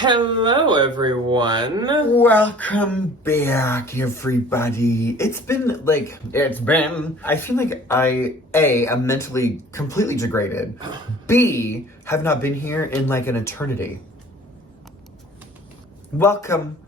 Hello, everyone. Welcome back, everybody. I feel like I'm mentally completely degraded. B, have not been here in like an eternity. Welcome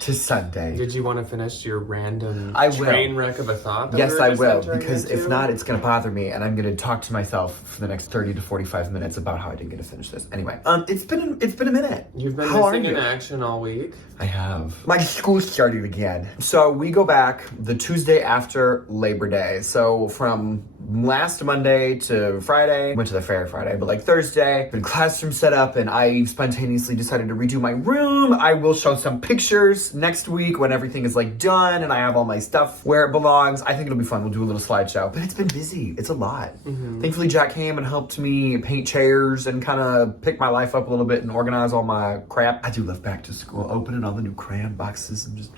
to Sunday. Did you want to finish your random train wreck of a thought? Yes, I will, because if not, it's going to bother me, and I'm going to talk to myself for the next 30 to 45 minutes about how I didn't get to finish this. Anyway, it's been a minute. You've been how missing in action all week. I have. My school started again. So we go back the Tuesday after Labor Day. So from last Monday to Friday, went to the fair Friday, but like Thursday, the classroom set up, and I spontaneously decided to redo my room. I will show some pictures next week when everything is like done and I have all my stuff where it belongs. I think it'll be fun. We'll do a little slideshow, but it's been busy. It's a lot. Thankfully, Jack came and helped me paint chairs and kind of pick my life up a little bit and organize all my crap. I do love back to school, opening all the new crayon boxes and just...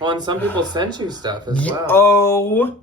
Well, and some people sent you stuff as well. Oh,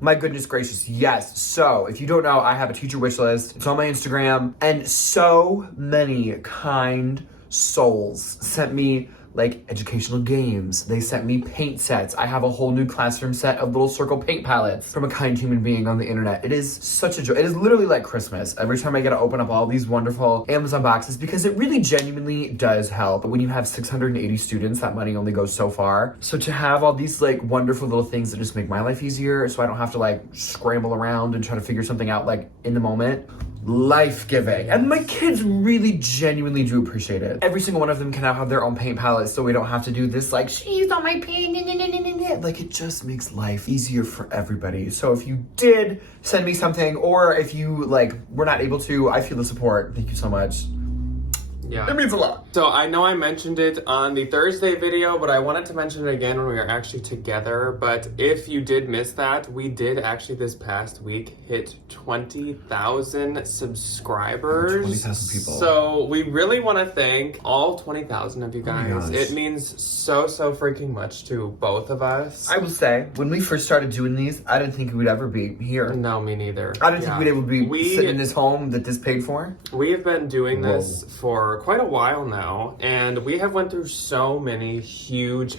my goodness gracious, yes. So, if you don't know, I have a teacher wish list. It's on my Instagram, and so many kind souls sent me like educational games. They sent me paint sets. I have a whole new classroom set of little circle paint palettes from a kind human being on the internet. It is such a joy. It is literally like Christmas every time I get to open up all these wonderful Amazon boxes, because it really genuinely does help. When you have 680 students, that money only goes so far. So to have all these like wonderful little things that just make my life easier, so I don't have to like scramble around and try to figure something out like in the moment, life-giving. And my kids really genuinely do appreciate it. Every single one of them can now have their own paint palettes, so we don't have to do this like, she used all my paint, like it just makes life easier for everybody. So if you did send me something, or if you like were not able to, I feel the support. Thank you so much. Yeah. It means a lot. So I know I mentioned it on the Thursday video, but I wanted to mention it again when we were actually together. But if you did miss that, we did actually this past week hit 20,000 subscribers. 20,000 people. So we really want to thank all 20,000 of you guys. Oh my gosh. It means so freaking much to both of us. I will say, when we first started doing these, I didn't think we would ever be here. No, me neither. I didn't think we'd able to be sitting in this home that this paid for. We have been doing this for quite a while now, and we have went through so many huge,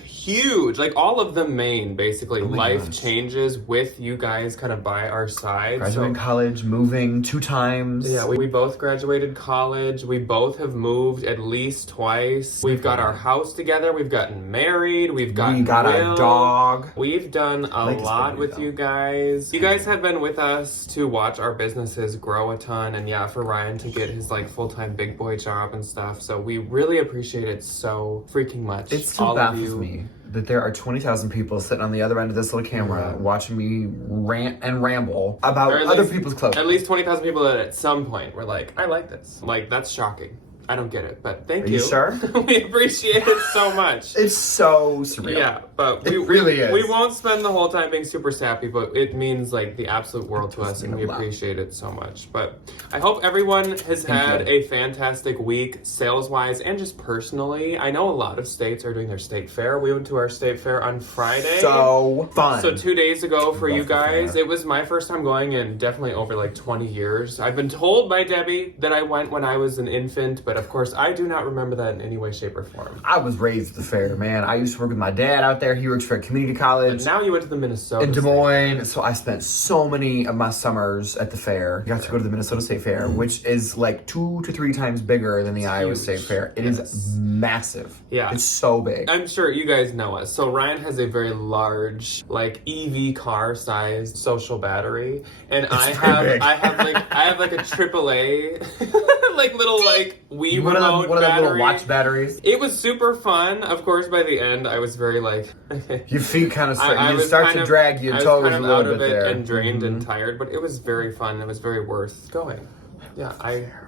like all of the main, basically, life changes with you guys kind of by our side. Graduating college, moving 2 times. Yeah, we both graduated college. We both have moved at least twice. We've got our house together. We've gotten married. We got our dog. We've done a lot with you guys. You guys have been with us to watch our businesses grow a ton, and yeah, for Ryan to get his like full-time big boy job and stuff. So we really appreciate it so freaking much. It still baffles me that there are 20,000 people sitting on the other end of this little camera watching me rant and ramble about other people's clothes. At least 20,000 people that at some point were like, I like this. Like, that's shocking. I don't get it, but thank you. Are you sure? We appreciate it so much. It's so surreal. Yeah, but it really is. We won't spend the whole time being super sappy, but it means like the absolute world to us, and we appreciate it so much. But I hope everyone has had a fantastic week, sales-wise and just personally. I know a lot of states are doing their state fair. We went to our state fair on Friday. So fun. So 2 days ago for you guys, it was my first time going in definitely over like 20 years. I've been told by Debbie that I went when I was an infant, but of course, I do not remember that in any way, shape, or form. I was raised at the fair, man. I used to work with my dad out there. He works for a community college. And now you went to the Minnesota in Des Moines. So I spent so many of my summers at the fair. I got to go to the Minnesota State Fair, which is like 2 to 3 times bigger than the Iowa State Fair. It is massive. Yeah. It's so big. I'm sure you guys know us. So Ryan has a very large, like EV car sized social battery. And I have like a AAA like little like Wii remote one of battery. the little watch batteries. It was super fun. Of course, by the end, I was very like your feet kind of start to drag you. Toe was a little bit there and drained and tired, but it was very fun. It was very worth going. Yeah,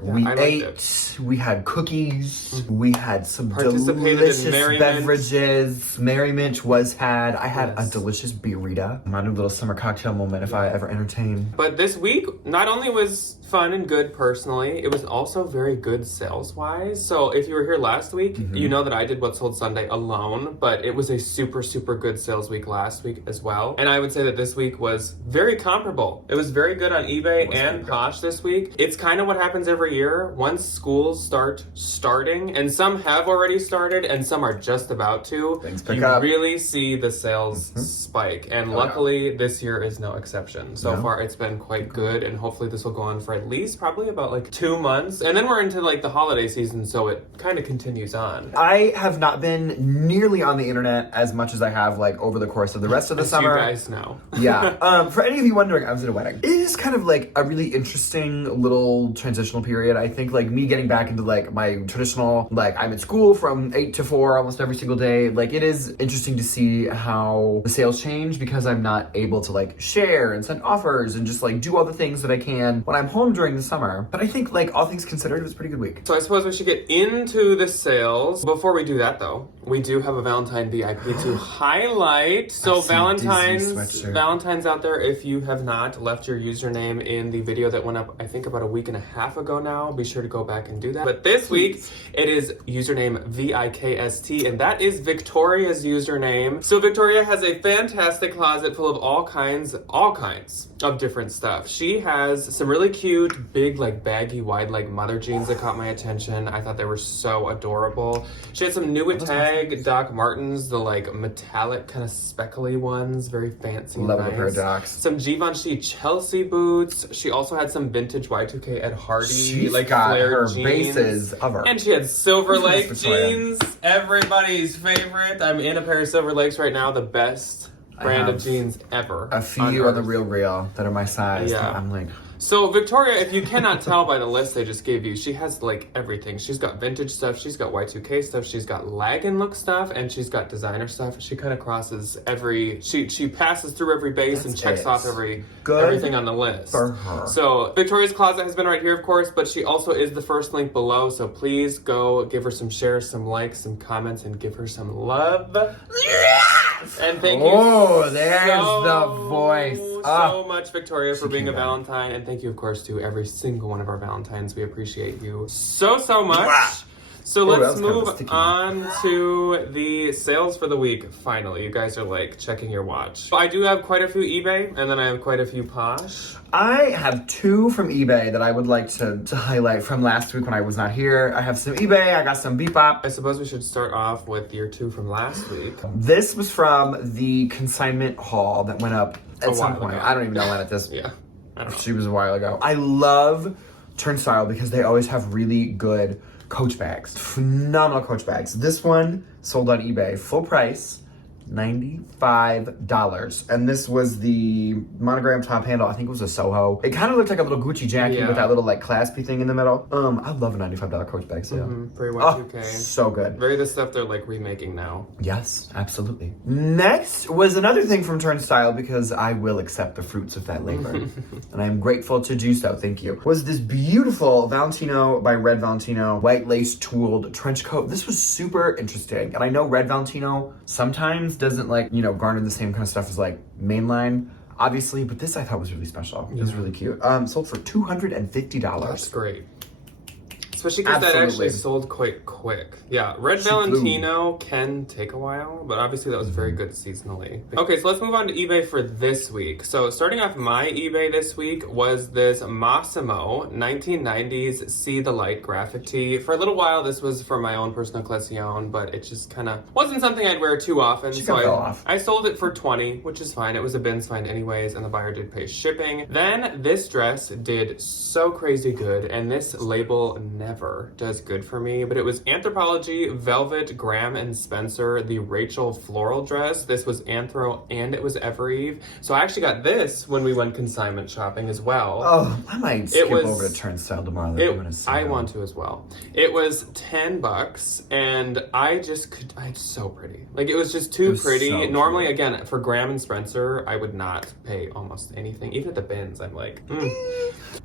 we I ate, it. We had cookies, we had some delicious beverages. Merriment was had. I had a delicious burrito. My new little summer cocktail moment if I ever entertain. But this week, not only was fun and good personally, it was also very good sales-wise. So if you were here last week, you know that I did What Sold Sunday alone, but it was a super good sales week last week as well. And I would say that this week was very comparable. It was very good on eBay and Posh this week. It's kind kind of what happens every year. Once schools starting, and some have already started, and some are just about to, Things pick you up. really see the sales spike. And luckily, this year is no exception. So far, it's been quite good, and hopefully this will go on for at least probably about like 2 months. And then we're into like the holiday season, so it kind of continues on. I have not been nearly on the internet as much as I have like over the course of the rest of the summer. You guys know. Yeah. For any of you wondering, I was at a wedding. It is kind of like a really interesting little transitional period. I think like me getting back into like my traditional, like I'm at school from 8 to 4 almost every single day. Like it is interesting to see how the sales change because I'm not able to like share and send offers and just like do all the things that I can when I'm home during the summer. But I think like all things considered, it was a pretty good week. So I suppose we should get into the sales. Before we do that though, we do have a Valentine VIP to highlight. So Valentines out there, if you have not left your username in the video that went up, I think about a week and a half ago now, be sure to go back and do that. But this week, it is username VIKST, and that is Victoria's username. So Victoria has a fantastic closet full of all kinds of different stuff. She has some really cute, big, like baggy, wide leg mother jeans that caught my attention. I thought they were so adorable. She had some Nuitag Doc Martens, the like metallic kind of speckly ones, very fancy. Love nice. a pair of Docs. Some Givenchy Chelsea boots. She also had some vintage Y2K Ed Hardy, She's like got flared her jeans. bases of her. And she had Silver Lake Victoria. jeans, everybody's favorite. I'm in a pair of Silver Lakes right now, the best brand of jeans ever. A few on the real that are my size. Yeah. I'm like, So Victoria, if you cannot tell by the list they just gave you, she has like everything. She's got vintage stuff, she's got Y2K stuff, she's got lag and look stuff, and she's got designer stuff. She kind of crosses she passes through every base and checks off everything on the list. For her. So Victoria's Closet has been right here, of course, but she also is the first link below. So please go give her some shares, some likes, some comments, and give her some love. And thank you. Oh, there's the voice. So much, Victoria, for being a Valentine, and thank you, of course, to every single one of our Valentines. We appreciate you so much. So let's move on to the sales for the week. Finally, you guys are like checking your watch. I do have quite a few eBay, and then I have quite a few Posh. I have 2 from eBay that I would like to highlight from last week when I was not here. I have some eBay, I got some Depop. I suppose we should start off with your 2 from last week. This was from the Consignment haul that went up at some point. I don't even know when it is. Yeah, I don't know. She was a while ago. I love Turnstile because they always have really good Coach bags. Phenomenal Coach bags. This one sold on eBay, full price, $95. And this was the monogram top handle. I think it was a Soho. It kind of looked like a little Gucci jacket with that little like claspy thing in the middle. I love a $95 Coach bag sale. Very Y2K. So good. Very the stuff they're like remaking now. Yes, absolutely. Next was another thing from Turnstile because I will accept the fruits of that labor. And I'm grateful to do so, thank you. Was this beautiful Valentino by Red Valentino white lace tooled trench coat. This was super interesting. And I know Red Valentino sometimes doesn't like, garner the same kind of stuff as like mainline, obviously, but this I thought was really special. It was really cute. Sold for $250. That's great. Especially because that actually sold quite quick. Yeah, Red Valentino can take a while, but obviously that was very good seasonally. Okay, so let's move on to eBay for this week. So starting off my eBay this week was this Massimo 1990s See the Light graphic tee. For a little while, this was for my own personal collection, but it just kind of wasn't something I'd wear too often. So I sold it for $20, which is fine. It was a bins find anyways, and the buyer did pay shipping. Then this dress did so crazy good, and this label never does good for me, but it was Anthropologie Velvet Graham and Spencer, the Rachel floral dress. This was Anthro and it was Evereve. So I actually got this when we went consignment shopping as well. Oh, I might skip over to Turnstile tomorrow. I want to as well. It was $10 and it's so pretty. Like it was just too pretty. So normally, again, for Graham and Spencer, I would not pay almost anything. Even at the bins, I'm like,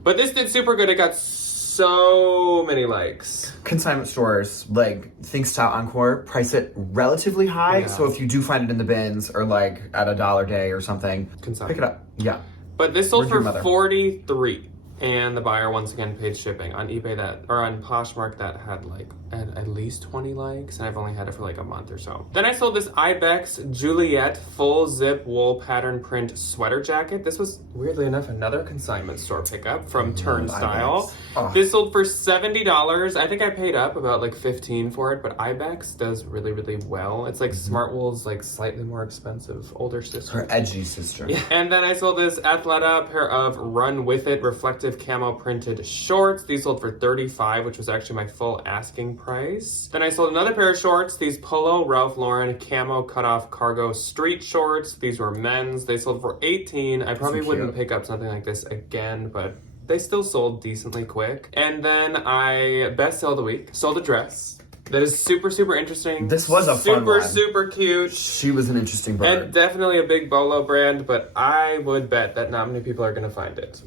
But this did super good. It got so many likes. Consignment stores, like Think Style Encore, price it relatively high. Yeah. So if you do find it in the bins or like at $1 day or something, pick it up. Yeah. But this sold for $43. And the buyer once again paid shipping on eBay on Poshmark that had like at least 20 likes, and I've only had it for like a month or so. Then I sold this Ibex Juliet full zip wool pattern print sweater jacket. This was, weirdly enough, another consignment store pickup from Turnstile. Oh. This sold for $70. I think I paid up about like $15 for it, but Ibex does really, really well. It's like Smartwool's like slightly more expensive older sister. Her edgy sister. Yeah. And then I sold this Athleta pair of Run With It reflective camo printed shorts. These sold for $35, which was actually my full asking price. Then I sold another pair of shorts, these Polo Ralph Lauren camo cutoff cargo street shorts. These were men's. They sold for $18. I probably wouldn't pick up something like this again, but they still sold decently quick. And then I best sell of the week, sold a dress that is super, super interesting. This was a fun one. Super cute. She was an interesting bird. And definitely a big Bolo brand, but I would bet that not many people are going to find it.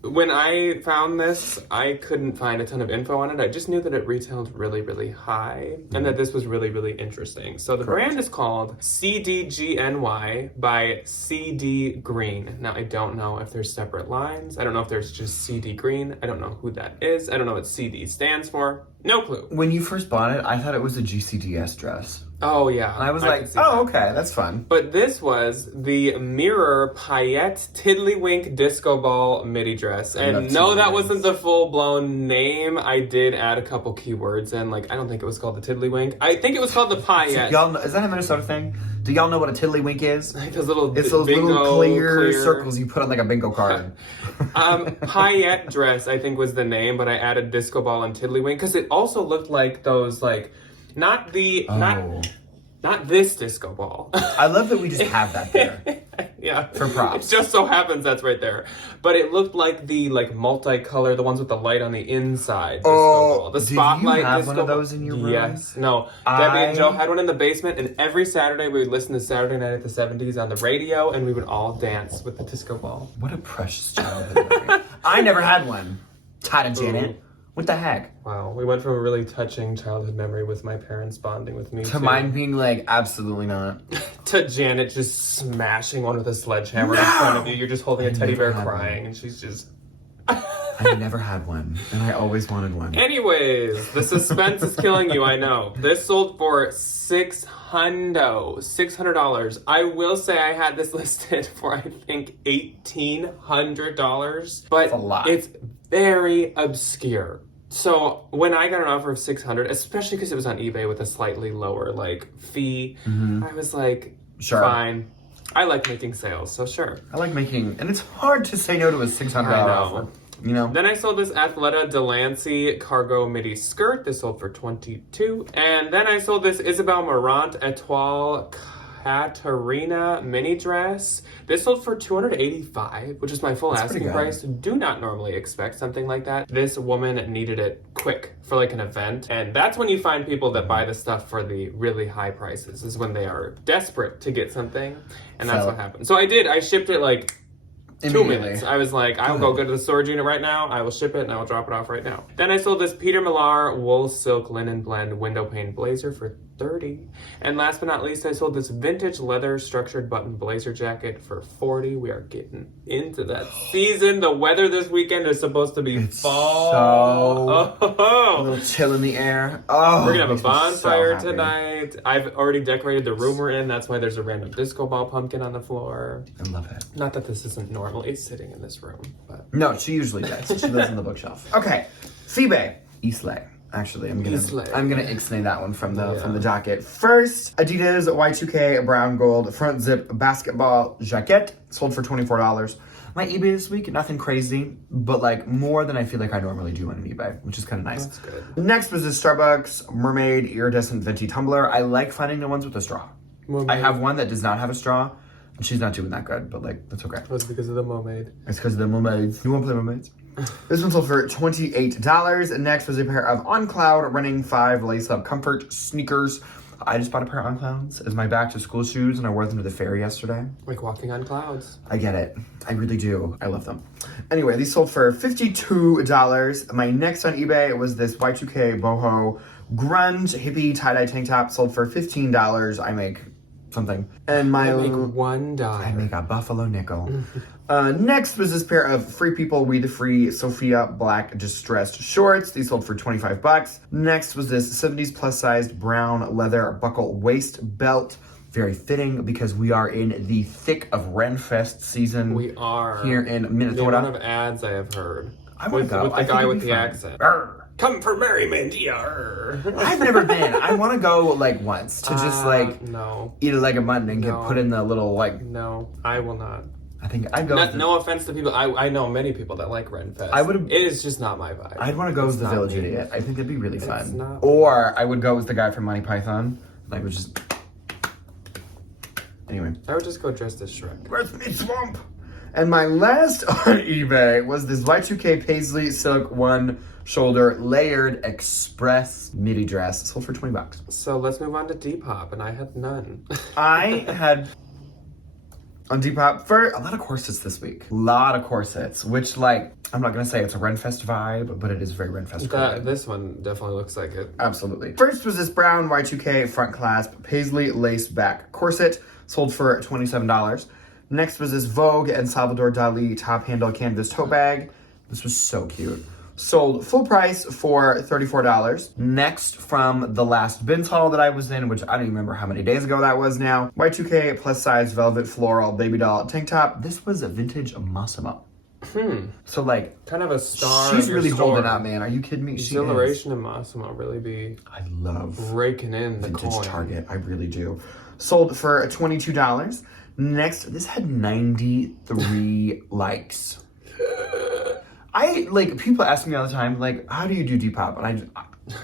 When I found this, I couldn't find a ton of info on it. I just knew that it retailed really, really high and that this was really, really interesting. So the brand is called CDGNY by CD Green. Now, I don't know if there's separate lines. I don't know if there's just CD Green. I don't know who that is. I don't know what CD stands for. No clue. When you first bought it, I thought it was a GCDS dress. Oh, yeah. I was like, oh, okay, that's fun. But this was the Mirror Paillette Tiddlywink Disco Ball midi dress. And no, that wasn't the full-blown name. I did add a couple keywords in. Like, I don't think it was called the Tiddlywink. I think it was called the Paillette. Y'all know, is that a Minnesota thing? Do y'all know what a tiddlywink is? Like those little It's those little clear circles you put on like a bingo card. Paillette dress, I think was the name, but I added disco ball and tiddlywink because it also looked like those like not this disco ball. I love that we just have that there. Yeah. For props. It just so happens that's right there. But it looked like the like multicolor, the ones with the light on the inside disco ball. The spotlight did you have disco one of those in your room? Yes. No. Debbie and Joe had one in the basement, and every Saturday we would listen to Saturday Night at the 70s on the radio, and we would all dance with the disco ball. What a precious childhood memory. I never had one. Todd and Janet. What the heck? Wow, we went from a really touching childhood memory with my parents bonding with me to mine being like, absolutely not. To Janet just smashing one with a sledgehammer in front of you. You're just holding a teddy bear crying, and she's just... I never had one, and I always wanted one. Anyways, the suspense is killing you, I know. This sold for $600. I will say I had this listed for, I think, $1,800. But a lot. It's very obscure. So when I got an offer of $600, especially because it was on eBay with a slightly lower like fee, I was like, sure, fine. I like making sales, so sure. I like making, and it's hard to say no to a $600 offer. You know. Then I sold this Athleta Delancey cargo midi skirt. This sold for $22. And then I sold this Isabel Marant Etoile Katarina mini dress. This sold for $285, which is my full asking price. Do not normally expect something like that. This woman needed it quick for like an event. And that's when you find people that buy the stuff for the really high prices, is when they are desperate to get something. And that's what happened. So I shipped it like 2 minutes. I was like, I will go to the storage unit right now. I will ship it and I will drop it off right now. Then I sold this Peter Millar wool silk linen blend window pane blazer for $30. And last but not least, I sold this vintage leather structured button blazer jacket for $40. We are getting into that season. The weather this weekend is supposed to be fall. A little chill in the air. Oh, we're gonna have a bonfire tonight. I've already decorated the room we're in. That's why there's a random disco ball pumpkin on the floor. I love it. Not that this isn't normally sitting in this room, but no, she usually does. She lives on the bookshelf. Okay, Phoebe Eastlay. Actually, I'm gonna ixnay that one from the docket. First, Adidas Y2K brown gold front zip basketball jacket sold for $24. My eBay this week, nothing crazy, but like more than I feel like I normally do on eBay, which is kind of nice. That's good. Next was this Starbucks Mermaid iridescent venti tumbler. I like finding the ones with a straw. Mermaid. I have one that does not have a straw. And she's not doing that good, but like, that's okay. That's because of the mermaid. It's because of the mermaids. You want to play mermaids? This one sold for $28. And next was a pair of On Cloud Running 5 lace-up comfort sneakers. I just bought a pair of On Clouds as my back-to-school shoes, and I wore them to the fair yesterday. Like walking on clouds. I get it. I really do. I love them. Anyway, these sold for $52. My next on eBay was this Y2K boho grunge hippie tie-dye tank top. Sold for $15. I make something. And my I make $1. I make a buffalo nickel. Next was this pair of Free People We the Free Sophia black distressed shorts. These sold for $25. Next was this 70s plus sized brown leather buckle waist belt. Very fitting because we are in the thick of Renfest season. We are. Here in Minnesota. The amount of ads I have heard. I want to go. With the guy with the accent. Arr. Come for merriment, yeah. I've never been. I want to go like once to just like no. eat a leg of mutton and get put in the little like. No, I will not. I think I'd go. No offense to people. I know many people that like Renfest. I would. It is just not my vibe. I'd want to go as the Village me. Idiot. I think that'd be really fun. Not or I would go as the guy from Monty Python. Like, would just. Anyway. I would just go dressed as Shrek. Where's me swamp? And my last on eBay was this Y2K Paisley Silk One Shoulder Layered Express midi dress. Sold for $20. So let's move on to Depop, and I had none. I had on Depop for a lot of corsets this week. A lot of corsets, which like, I'm not gonna say it's a Renfest vibe, but it is very Renfest. This one definitely looks like it. Absolutely. First was this brown Y2K front clasp Paisley lace back corset. Sold for $27. Next was this Vogue and Salvador Dali top handle canvas tote bag. This was so cute. Sold full price for $34. Next, from the last bins haul that I was in, which I don't even remember how many days ago that was now. Y2K plus size velvet floral baby doll tank top. This was a vintage Massimo. So like, kind of a star. She's really holding out, man. Are you kidding me? Exhilaration and Massimo really be. I love raking in the vintage coin. Target. I really do. Sold for $22. Next, this had 93 likes. People ask me all the time, like, how do you do Depop? And you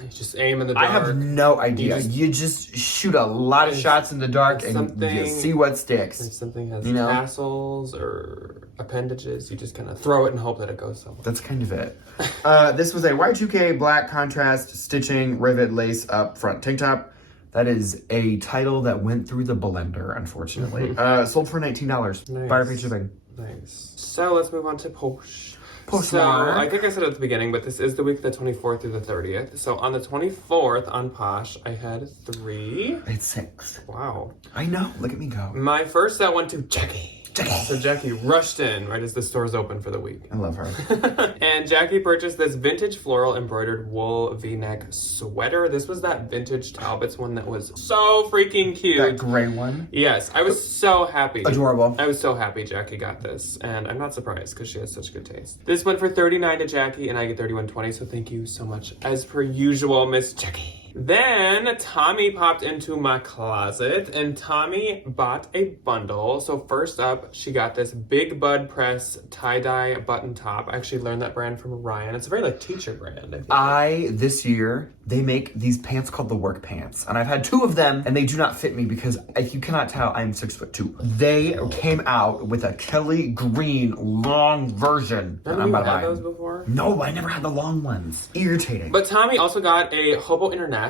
just aim in the dark. I have no idea. You just shoot a lot of shots in the dark and you see what sticks. If something has tassels or appendages, you just kind of throw it and hope that it goes somewhere. That's kind of it. This was a Y2K black contrast stitching rivet lace up front tank top. That is a title that went through the blender, unfortunately. Sold for $19. Nice. Buyer paid shipping. Nice. So let's move on to Poshmark. So I think I said at the beginning, but this is the week of the 24th through the 30th. So on the 24th on Posh, I had 3. I had 6. Wow. I know. Look at me go. My first set went to Jackie. So Jackie rushed in right as the stores open for the week. I love her. And Jackie purchased this vintage floral embroidered wool v-neck sweater. This was that vintage Talbot's one that was so freaking cute. That gray one? Yes, I was so happy. Adorable. I was so happy Jackie got this, and I'm not surprised because she has such good taste. This went for $39 to Jackie, and I get $31.20, so thank you so much as per usual, Miss Jackie. Then Tommy popped into my closet and Tommy bought a bundle. So first up, she got this Big Bud Press tie-dye button top. I actually learned that brand from Ryan. It's a very like teacher brand. This year, they make these pants called the work pants. And I've had 2 of them and they do not fit me because if you cannot tell, I'm 6'2". They came out with a Kelly green long version. Have you had those before? No, I never had the long ones. Irritating. But Tommy also got a Hobo International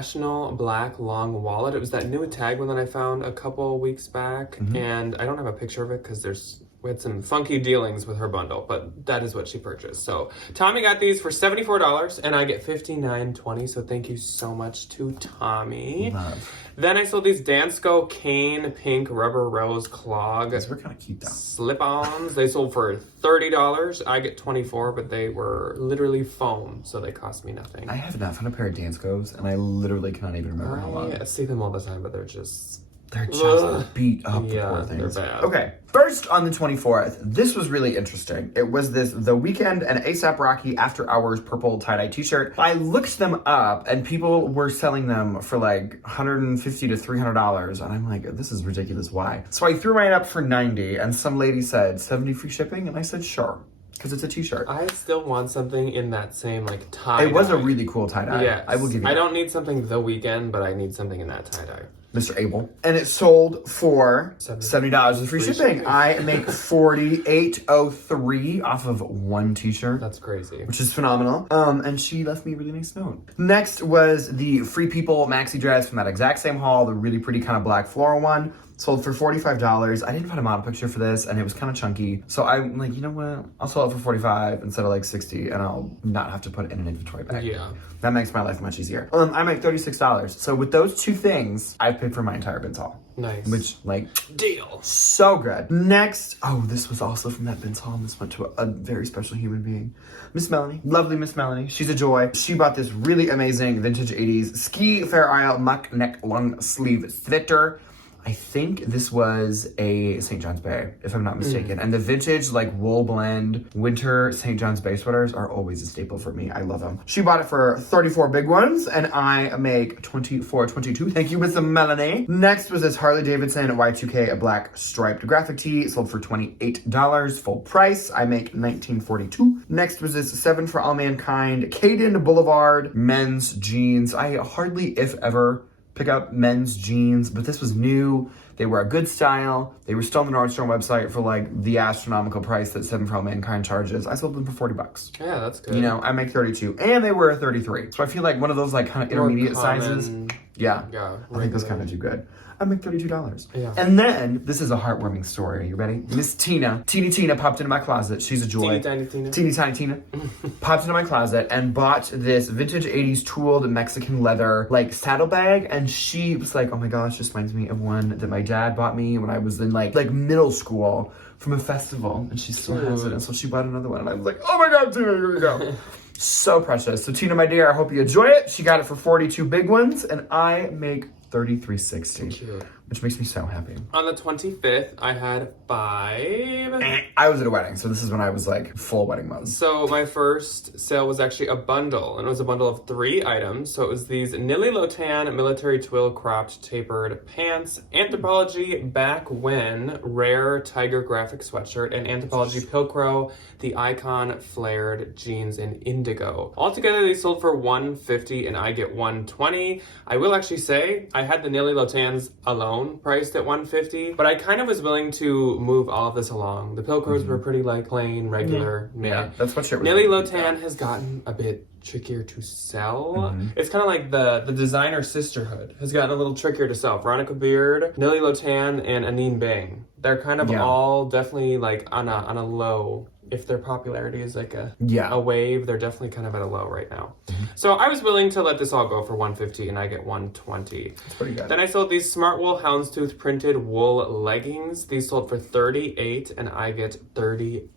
black long wallet. It was that new tag one that I found a couple weeks back. And I don't have a picture of it because we had some funky dealings with her bundle, but that is what she purchased. So Tommy got these for $74 and I get $59.20. So thank you so much to Tommy. Love. Then I sold these Dansko Cane Pink Rubber Rose Clog. These were kind of cute though. Slip-ons. They sold for $30. I get $24, but they were literally foam, so they cost me nothing. I have not found a pair of Danskos and I literally cannot even remember how long. I see them all the time, but they're just beat up, the poor things. They're bad. Okay, first on the 24th, this was really interesting. It was this The Weeknd and A$AP Rocky After Hours purple tie-dye t-shirt. I looked them up and people were selling them for like $150 to $300 and I'm like, this is ridiculous, why? So I threw mine up for $90 and some lady said 70 free shipping and I said sure. Because it's a t-shirt. I still want something in that same like tie-dye. It was a really cool tie-dye. Yes. I will give you that. I don't need something The Weeknd, but I need something in that tie-dye. Mr. Abel. And it sold for $70 with free shipping. I make $48.03 off of one t-shirt. That's crazy. Which is phenomenal. And she left me a really nice note. Next was the Free People maxi dress from that exact same haul, the really pretty kind of black floral one. Sold for $45. I didn't find a model picture for this, and it was kind of chunky. So I'm like, you know what? I'll sell it for 45 instead of like 60, and I'll not have to put it in an inventory bag. Yeah. That makes my life much easier. I make $36. So with those two things, I've paid for my entire bins haul. Nice. Which, like, deal. So good. Next, this was also from that bins haul. This went to a very special human being. Miss Melanie. Lovely Miss Melanie. She's a joy. She bought this really amazing vintage 80s ski Fair Isle muck neck long sleeve sweater. I think this was a St. John's Bay, if I'm not mistaken. And the vintage, like, wool blend winter St. John's Bay sweaters are always a staple for me. I love them. She bought it for 34 big ones, and I make 24.22. Thank you, Miss Melanie. Next was this Harley Davidson Y2K, a black striped graphic tee, sold for $28, full price. I make $19.42. Next was this 7 for All Mankind, Caden Boulevard men's jeans. I hardly, if ever, pick up men's jeans, but this was new. They were a good style. They were still on the Nordstrom website for like the astronomical price that 7 for All Mankind charges. I sold them for $40. Yeah, that's good. You know, I make 32, and they were a 33. So I feel like one of those like kind of intermediate sizes. Yeah, I think those kind of do good. I make $32. Yeah. And then, this is a heartwarming story. Are you ready? Miss Tina. Teeny Tina popped into my closet. She's a joy. Teeny Tina. Teeny Tiny Tina. Popped into my closet and bought this vintage 80s tooled Mexican leather, like, saddlebag. And she was like, oh my gosh, this reminds me of one that my dad bought me when I was in, like middle school from a festival. And she still has it. And so she bought another one. And I was like, oh my God, Tina, here we go. So precious. So Tina, my dear, I hope you enjoy it. She got it for 42 big ones. And I make $33.60, which makes me so happy. On the 25th, I had 5. I was at a wedding, so this is when I was like full wedding mode. So my first sale was actually a bundle, and it was a bundle of 3 items. So it was these Nilly Lotan military twill cropped tapered pants, Anthropologie Back When rare tiger graphic sweatshirt, and Anthropologie Pilcrow the icon flared jeans in indigo. Altogether, they sold for $150, and I get $120. I will actually say I had the Nilly Lotans alone priced at $150, but I kind of was willing to move all of this along. The Pilcrows were pretty like plain, regular. Yeah, that's what Nilly Lotan has gotten a bit trickier to sell. It's kind of like the designer sisterhood has gotten a little trickier to sell. Veronica Beard, Nilly Lotan, and Anine Bang. They're kind of all definitely like on a low. If their popularity is like a wave, they're definitely kind of at a low right now. So I was willing to let this all go for $150, and I get $120. That's pretty good. Then I sold these Smart Wool Houndstooth printed wool leggings. These sold for $38, and I get $30.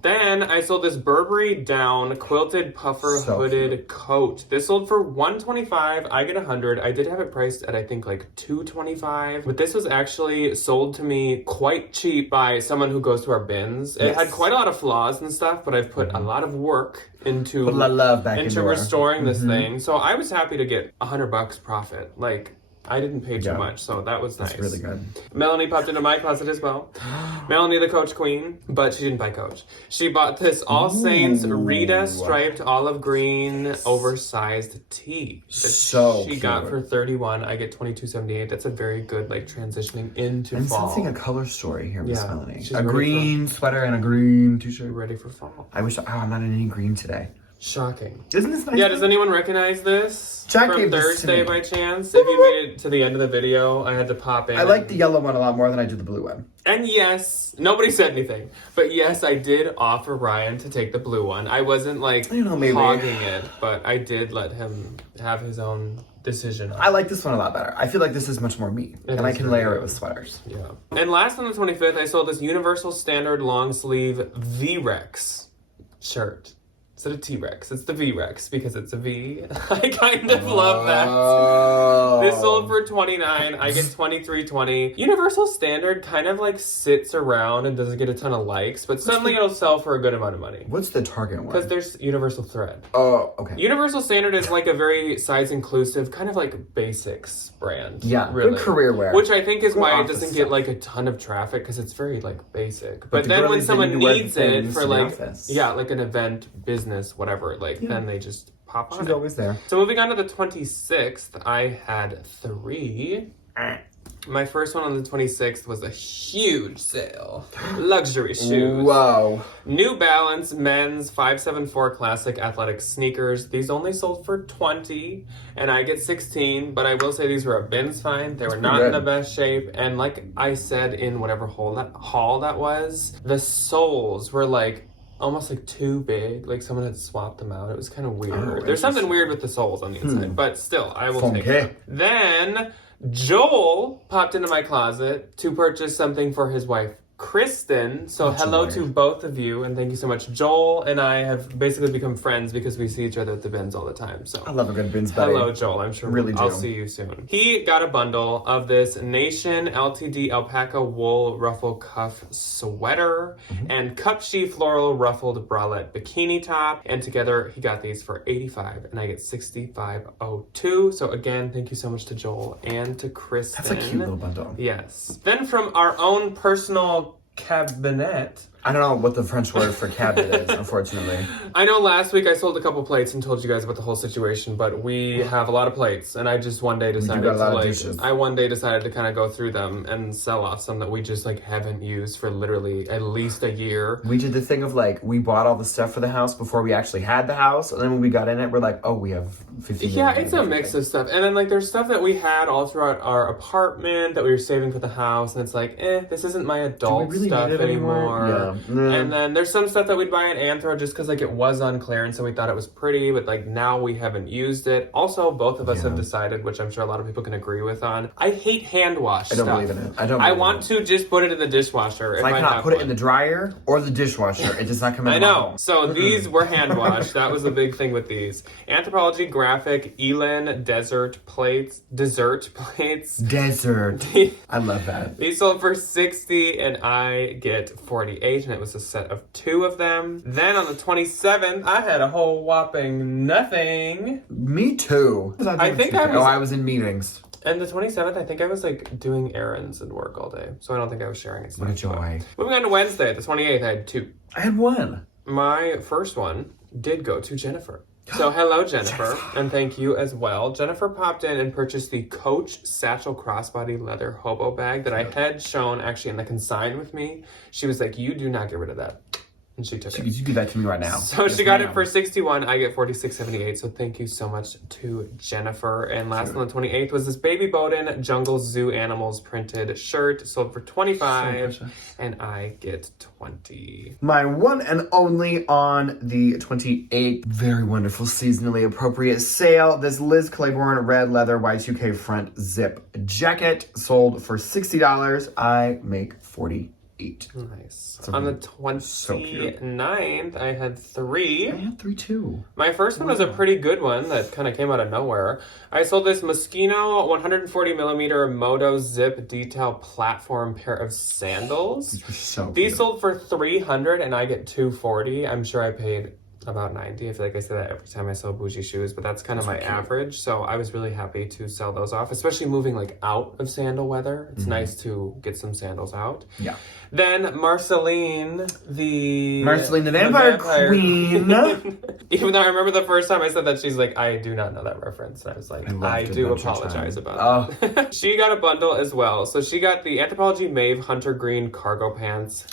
Then I sold this Burberry down quilted puffer hooded coat. This sold for $125. I get $100. I did have it priced at I think like $225, but this was actually sold to me quite cheap by someone who goes to our bins. It had quite a lot of flaws and stuff, but I've put a lot of work into put a lot of love back into restoring this thing. So I was happy to get $100 profit. Like, I didn't pay too much, so that was nice. That's really good. Melanie popped into my closet as well. Melanie, the Coach Queen, but she didn't buy Coach. She bought this All Saints Rita striped olive green oversized tee. So she got for $31. I get $22.78. That's a very good like transitioning into fall. I'm sensing a color story here, Miss Melanie. She's a green sweater and a green t-shirt. Ready for fall. I wish. I'm not in any green today. Shocking. Isn't this nice? Yeah, does anyone recognize this Jack from gave this Thursday to me. by chance? If you made it to the end of the video, I had to pop in. I like the yellow one a lot more than I do the blue one. And yes, nobody said anything. But yes, I did offer Ryan to take the blue one. I wasn't like hogging it, but I did let him have his own decision. I like this one a lot better. I feel like this is much more me. And I can layer it with sweaters. Yeah. And last on the 25th, I sold this Universal Standard long sleeve V-Rex shirt. Instead of T-Rex, it's the V-Rex because it's a V. I kind of love that. This sold for $29. I get $23.20. Universal Standard kind of like sits around and doesn't get a ton of likes, but suddenly it'll sell for a good amount of money. What's the Target one? Because there's Universal Thread. Oh, okay. Universal Standard is like a very size inclusive, kind of like basics brand. Yeah, really. Good career wear. Which I think is Good why it office doesn't stuff. get like a ton of traffic because it's very like basic. But the then when girlies that someone need to wear needs it things for to the like office. like an event, business, whatever, like then they just pop on. She's it. always there. So moving on to the 26th, I had 3. My first one on the 26th was a huge sale. Luxury shoes. Whoa. New Balance men's 574 classic athletic sneakers. These only sold for $20 and I get 16, but I will say these were a bins find. They were not in the best shape. And like I said in whatever haul that was, the soles were like almost like too big. Like someone had swapped them out. It was kind of weird. There's something weird with the soles on the inside, but still, I will take them. Then Joel popped into my closet to purchase something for his wife, Kristen. So hello to both of you, and thank you so much. Joel and I have basically become friends because we see each other at the bins all the time. So I love a good bins buddy. Hello, Joel. I'm sure I'll see you soon. He got a bundle of this Nation LTD alpaca wool ruffle cuff sweater and cup sheath floral ruffled bralette bikini top. And together he got these for $85 and I get $65.02. So again, thank you so much to Joel and to Kristen. That's a cute little bundle. Yes. Then from our own personal cabinet. I don't know what the French word for cabinet is, unfortunately. I know last week I sold a couple plates and told you guys about the whole situation, but we have a lot of plates, and I just one day decided to kind of go through them and sell off some that we just like haven't used for literally at least a year. We did the thing of like, we bought all the stuff for the house before we actually had the house, and then when we got in it, we're like, oh, we have 50 Yeah, it's a mix of stuff. And then like there's stuff that we had all throughout our apartment that we were saving for the house, and it's like, this isn't my adult stuff anymore. Yeah. And then there's some stuff that we'd buy at Anthro just because like it was on clearance, so we thought it was pretty, but like now we haven't used it. Also, both of us have decided, which I'm sure a lot of people can agree with on, I hate hand wash stuff. I don't believe in it. I want to just put it in the dishwasher if I cannot put it in the dryer or the dishwasher. It does not come in. I know. So these were hand washed. That was the big thing with these. Anthropologie Graphic Elin Dessert plates. I love that. These sold for $60 and I get $48, and it was a set of 2 of them. Then on the 27th, I had a whole whopping nothing. Me too. I was in meetings. And the 27th, I think I was like doing errands and work all day, so I don't think I was sharing it. What a joy. Moving on to Wednesday, the 28th, I had 2. I had 1. My first one did go to Jennifer. So hello, Jennifer, and thank you as well. Jennifer popped in and purchased the Coach Satchel Crossbody Leather Hobo Bag that I had shown actually in the consign with me. She was like, you do not get rid of that. And she took it. You do that to me right now. So she got it for $61. I get $46.78. So thank you so much to Jennifer. And last on the 28th was this Baby Bowden Jungle Zoo Animals printed shirt. Sold for $25. And I get $20. My one and only on the 28th. Very wonderful seasonally appropriate sale. This Liz Claiborne red leather Y2K front zip jacket. Sold for $60. I make $40. Nice. On the 29th, I had 3. I had 3 too. My first one was a pretty good one that kind of came out of nowhere. I sold this Moschino 140mm Moto Zip Detail Platform pair of sandals. These were so These sold for $300 and I get $240. I'm sure I paid about $90. I feel like I say that every time I sell bougie shoes, but that's kind of my average. So I was really happy to sell those off, especially moving like out of sandal weather. It's nice to get some sandals out. Yeah. Then Marceline the Vampire Queen. Even though I remember the first time I said that, she's like, I do not know that reference. And I was like, I do apologize about that. She got a bundle as well. So she got the Anthropologie Maeve Hunter Green cargo pants.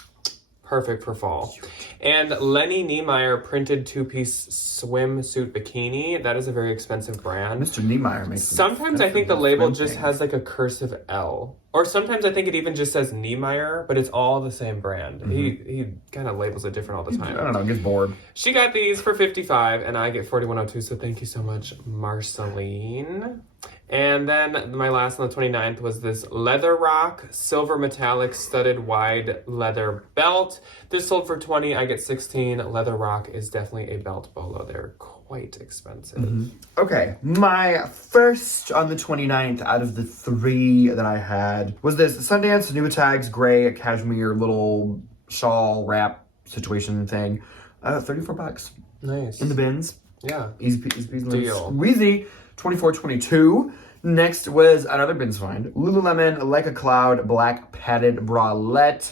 Perfect for fall. And Lenny Niemeyer printed 2-piece swimsuit bikini. That is a very expensive brand. Mr. Niemeyer makes Sometimes I think the label just has like a cursive L. Or sometimes I think it even just says Niemeyer, but it's all the same brand. He kind of labels it different all the time. I don't know, gets bored. She got these for $55 and I get $41.02. So thank you so much, Marceline. And then my last on the 29th was this Leather Rock silver metallic studded wide leather belt. This sold for $20. I get $16. Leather Rock is definitely a belt bolo. They're quite expensive. Okay, my first on the 29th out of the 3 that I had was this Sundance Nuitags gray cashmere little shawl wrap situation thing. $34. Nice. In the bins. Yeah. Easy peasy. Deal. Squeezy. $24.22. Next was another bins find. Lululemon Like a Cloud black padded bralette.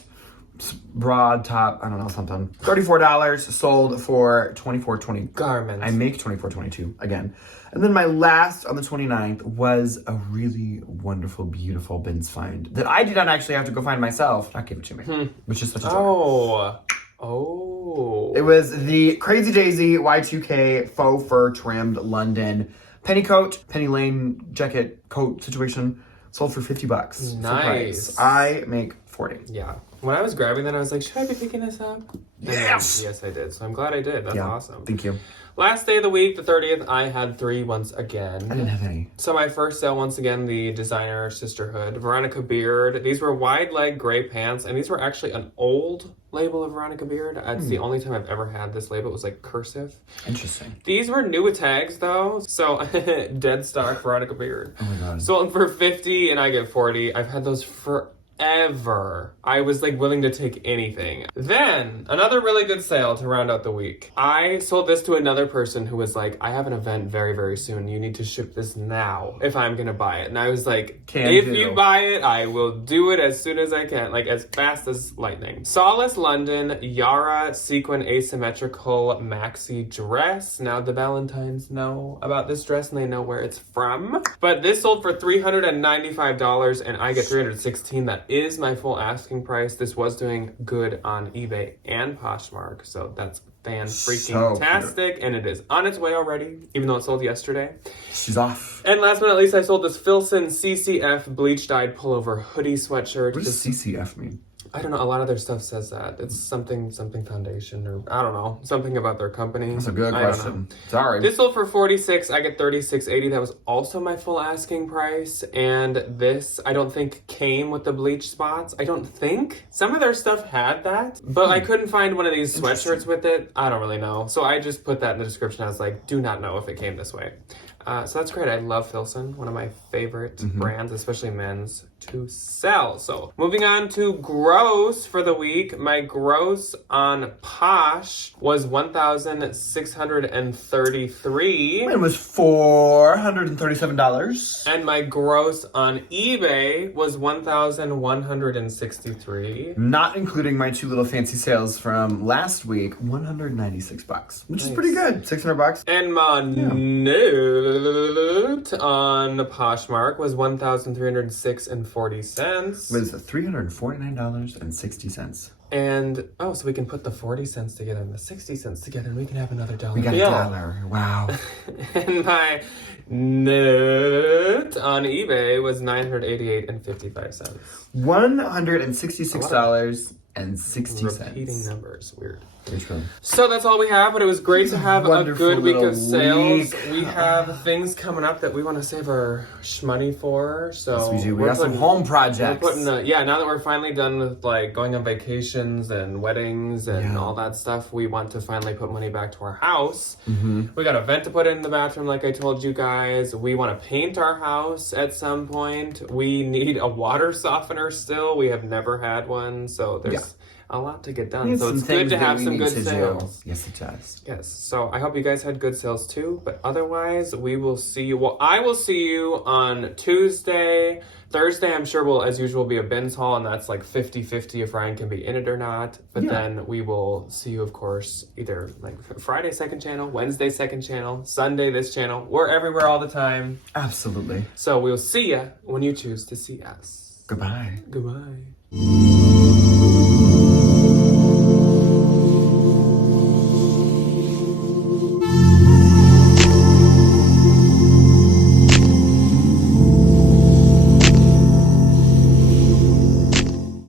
bra top, I don't know, something. $34, sold for $24.20. Garments. I make $24.22 again. And then my last on the 29th was a really wonderful, beautiful bins find that I did not actually have to go find myself. Not give it to me, which is such a joy. Oh. It was the Crazy Daisy Y2K faux fur trimmed London penny coat, penny lane jacket coat situation. Sold for $50. Nice. Surprise. I make 40. Yeah. When I was grabbing that, I was like, should I be picking this up? Yes! Yes, I did. So I'm glad I did. That's awesome. Thank you. Last day of the week, the 30th, I had 3 once again. I didn't have any. So my first sale, once again, the designer sisterhood. Veronica Beard. These were wide leg gray pants, and these were actually an old label of Veronica Beard. It's the only time I've ever had this label. It was like cursive. Interesting. These were new with tags though, so dead stock Veronica Beard. Oh my god. Sold for 50 and I get 40. I've had those forever. I was like willing to take anything. Then another really good sale to round out the week. I sold this to another person who was like, I have an event very, very soon. You need to ship this now if I'm gonna buy it. And I was like, if you buy it, I will do it as soon as I can, like as fast as lightning. Solace London Yara sequin asymmetrical maxi dress. Now the Valentines know about this dress and they know where it's from. But this sold for $395 and I get $316. That is my full asking price. This was doing good on eBay and Poshmark, so that's fan-freaking-tastic, and it is on its way already, even though it sold yesterday. She's off. And last but not least, I sold this Filson CCF bleach-dyed pullover hoodie sweatshirt. What does CCF mean? I don't know. A lot of their stuff says that. It's something foundation, or I don't know. Something about their company. That's a good question. Sorry. This sold for $46. I get $36.80. That was also my full asking price. And this, I don't think, came with the bleach spots. I don't think. Some of their stuff had that, but I couldn't find one of these sweatshirts with it. I don't really know. So I just put that in the description. I was like, do not know if it came this way. So that's great. I love Filson, one of my favorite brands, especially men's, to sell. So moving on to gross for the week. My gross on Posh was $1,633. It was $437. And my gross on eBay was $1,163. Not including my 2 little fancy sales from last week, $196, which is pretty good. $600. And my note on Poshmark was $1,306.40. Was $349.60. And so we can put the 40 cents together and the 60 cents together, and we can have another dollar. We got $1. Wow. And my note on eBay was $988.55. $166.60. Repeating numbers, weird. True. So that's all we have, but it was great to have a good week of sales. Week. We have things coming up that we want to save our shmoney for. So yes, we do. We got some home projects. We're putting now that we're finally done with like going on vacations and weddings and all that stuff, we want to finally put money back to our house. We got a vent to put in the bathroom, like I told you guys. We want to paint our house at some point. We need a water softener still. We have never had one, so there's a lot to get done. So it's good to have some good sales. Yes, it does. Yes. So I hope you guys had good sales too. But otherwise, we will see you. Well, I will see you on Tuesday. Thursday, I'm sure will, as usual, be a bins haul, and that's like 50-50 if Ryan can be in it or not. But then we will see you, of course, either like Friday, second channel, Wednesday, second channel, Sunday, this channel. We're everywhere all the time. Absolutely. So we'll see you when you choose to see us. Goodbye. Goodbye.